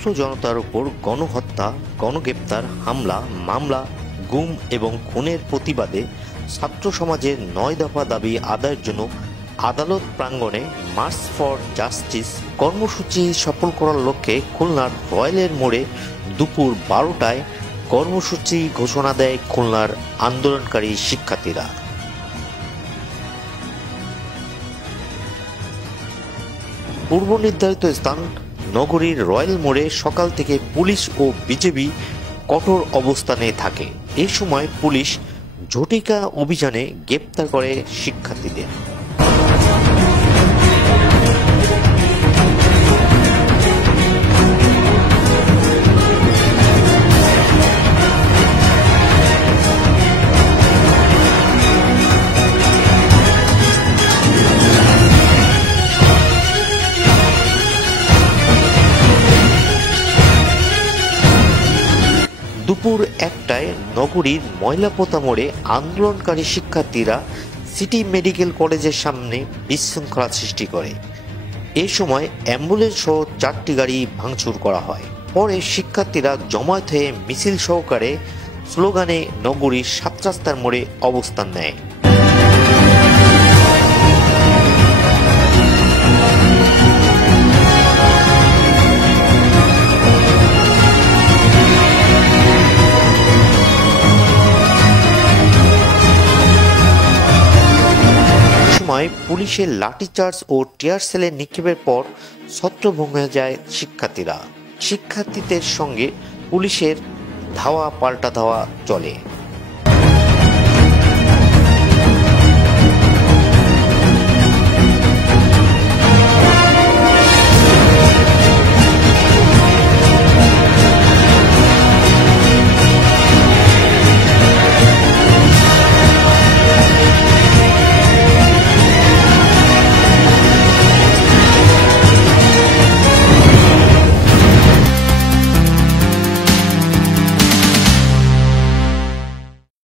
ছাত্র জনতার উপর গণহত্যা, গণগ্রেপ্তার, হামলা, মামলা, গুম এবং খুনের প্রতিবাদে ছাত্র সমাজের ৯ দফা দাবি আদায়ের জন্য আদালত প্রাঙ্গণে মার্চ ফর জাস্টিস কর্মসূচি সফল করার লক্ষ্যে খুলনার রয়্যালের মোড়ে দুপুর ১২টায় কর্মসূচি ঘোষণা দেয় খুলনার আন্দোলনকারী শিক্ষার্থীরা। পূর্ব নির্ধারিত স্থান নগরীর রয়্যাল মোড়ে সকাল থেকে পুলিশ ও বিজেপি কঠোর অবস্থানে থাকে। এ সময় পুলিশ ঝটিকা অভিযানে গ্রেপ্তার করে শিক্ষার্থীদের। দুপুর ১টায় নগরীর ময়লাপোতা মোড়ে আন্দোলনকারী শিক্ষার্থীরা সিটি মেডিকেল কলেজের সামনে বিশৃঙ্খলা সৃষ্টি করে। এ সময় অ্যাম্বুলেন্স সহ ৪টি গাড়ি ভাঙচুর করা হয়। পরে শিক্ষার্থীরা জমায়েত হয়ে মিছিল সহকারে স্লোগানে নগরীর ৭ রাস্তার মোড়ে অবস্থান নেয়। পুলিশের লাঠিচার্জ ও টিয়ার সেলের নিক্ষেপের পর ছত্রভঙ্গ হয়ে যায় শিক্ষার্থীরা। শিক্ষার্থীদের সঙ্গে পুলিশের ধাওয়া পাল্টা ধাওয়া চলে।